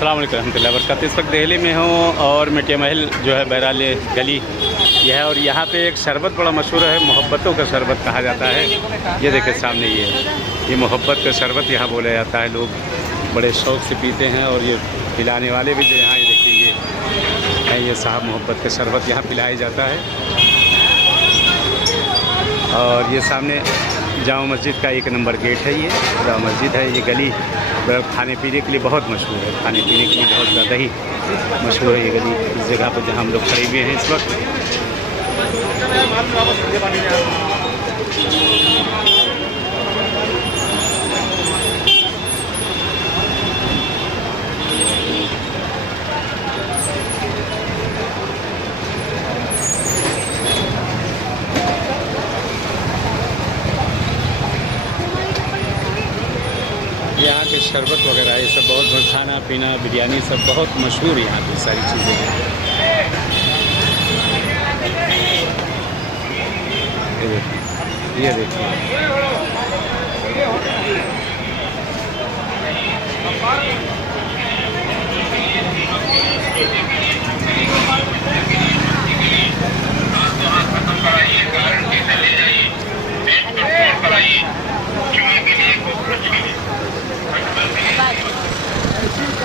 अस्सलाम वालेकुम रहमतुल्लाहि व बरकातहू। इस वक्त दिल्ली में हूँ और मिठिया महल जो है बहराल गली यह है, और यहाँ पे एक शरबत बड़ा मशहूर है, मोहब्बतों का शरबत कहा जाता है। ये देखिए सामने ये मोहब्बत का शरबत यहाँ बोला जाता है। लोग बड़े शौक़ से पीते हैं और ये पिलाने वाले भी जो यहाँ ये देखिए ये साहब मोहब्बत का शरबत यहाँ पिलाया जाता है। और ये सामने जामा मस्जिद का 1 नंबर गेट है। ये जामा मस्जिद है। ये गली खाने पीने के लिए बहुत मशहूर है, खाने पीने के लिए बहुत ज़्यादा ही मशहूर है ये गली। इस जगह पर जहाँ हम लोग खड़े हुए हैं इस वक्त। यहाँ के शरबत वगैरह ये सब बहुत खाना पीना बिरयानी सब बहुत मशहूर है। यहाँ की सारी चीज़ें हैं। ये देखिए